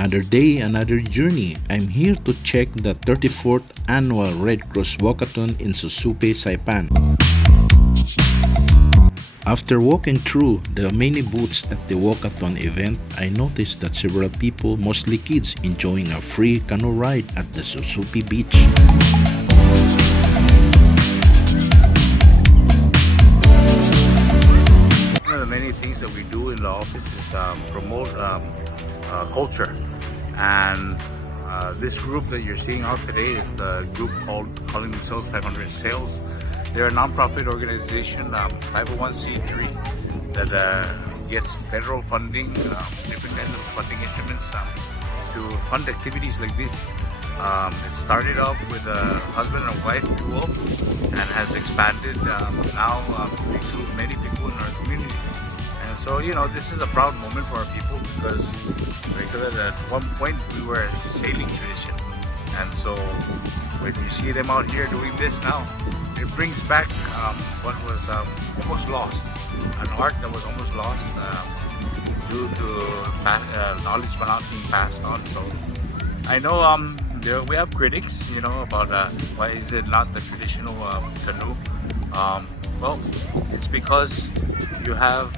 Another day, another journey. I'm here to check the 34th Annual Red Cross Walkathon in Susupe, Saipan. After walking through the many booths at the walkathon event, I noticed that several people, mostly kids, enjoying a free canoe ride at the Susupe beach. One of the many things that we do in the office is promote culture, and this group that you're seeing out today is the group calling themselves 500 Sails. They're a non-profit organization, 501c3, that gets federal funding, different kinds of funding instruments to fund activities like this. It started off with a husband and wife duo and has expanded now to include many people in our community. And so, you know, this is a proud moment for our people because at one point we were a sailing tradition. And so when you see them out here doing this now, it brings back what was almost lost, an art that was almost lost due to knowledge not being passed on. So I know we have critics, you know, about why is it not the traditional canoe. Well, it's because you have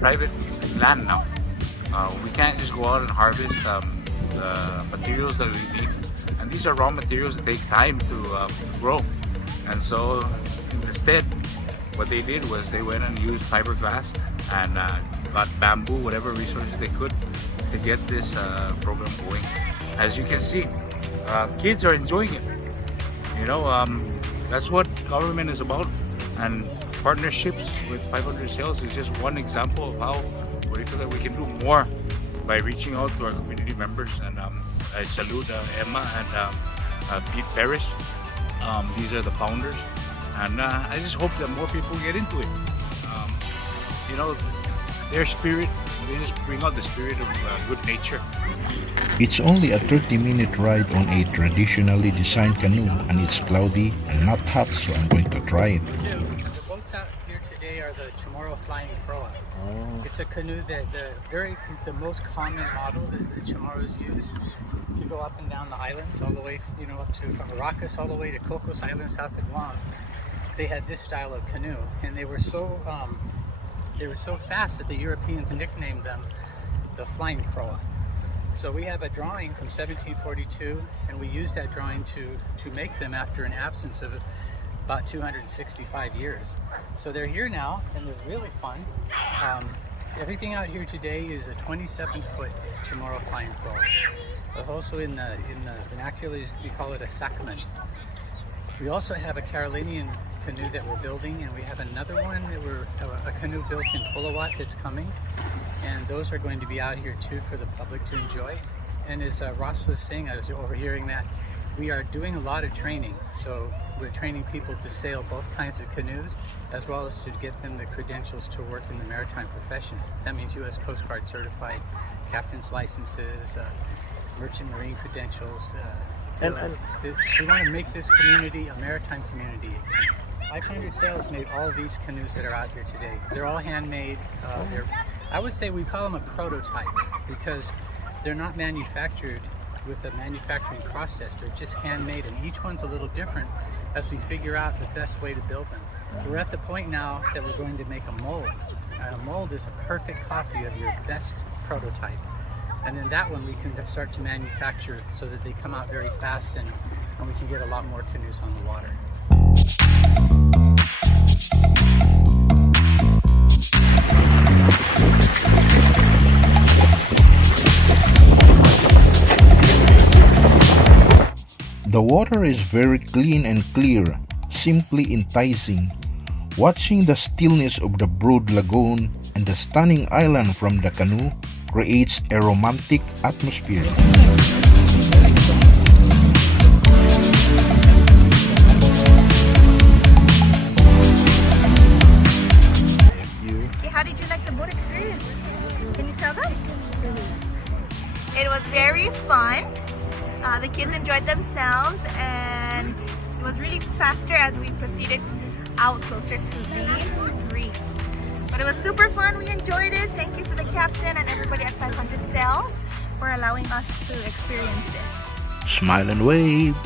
private land now. We can't just go out and harvest the materials that we need, and these are raw materials that take time to grow. And so instead, what they did was they went and used fiberglass and got bamboo, whatever resources they could, to get this program going. As you can see, kids are enjoying it. You know, that's what government is about, and partnerships with 500 Sails is just one example of how we can do more by reaching out to our community members. And I salute Emma and Pete Parrish. These are the founders, and I just hope that more people get into it. You know, their spirit, they just bring out the spirit of good nature. It's only a 30-minute ride on a traditionally designed canoe, and it's cloudy and not hot, so I'm going to try it. The boats out here today are the Chamorro flying proa. It's a canoe that the most common model that the Chamorros use to go up and down the islands, all the way, you know, up to from Maracas all the way to Cocos Island, south of Guam. They had this style of canoe, and they were so fast that the Europeans nicknamed them the flying proa. So we have a drawing from 1742, and we use that drawing to make them after an absence of about 265 years. So they're here now, and they're really fun. Everything out here today is a 27-foot Chamorro flying proa. But also in the vernacular, we call it a Saipan. We also have a Carolinian canoe that we're building, and we have another one that a canoe built in Pulawat that's coming. And those are going to be out here too for the public to enjoy. And as Ross was saying, I was overhearing that we are doing a lot of training. So we're training people to sail both kinds of canoes, as well as to get them the credentials to work in the maritime professions. That means U.S. Coast Guard certified captain's licenses, merchant marine credentials. We want to make this community a maritime community. 500 Sails made all of these canoes that are out here today. They're all handmade. I would say we call them a prototype because they're not manufactured with a manufacturing process. They're just handmade, and each one's a little different as we figure out the best way to build them. So we're at the point now that we're going to make a mold. And a mold is a perfect copy of your best prototype. And then that one we can start to manufacture so that they come out very fast, and we can get a lot more canoes on the water. The water is very clean and clear, simply enticing. Watching the stillness of the broad lagoon and the stunning island from the canoe creates a romantic atmosphere. How did you like the boat experience? Can you tell them? It was very fun. The kids enjoyed themselves, and it was really faster as we proceeded out closer to the reef. But it was super fun. We enjoyed it. Thank you to the captain and everybody at 500 Sails for allowing us to experience this. Smile and wave.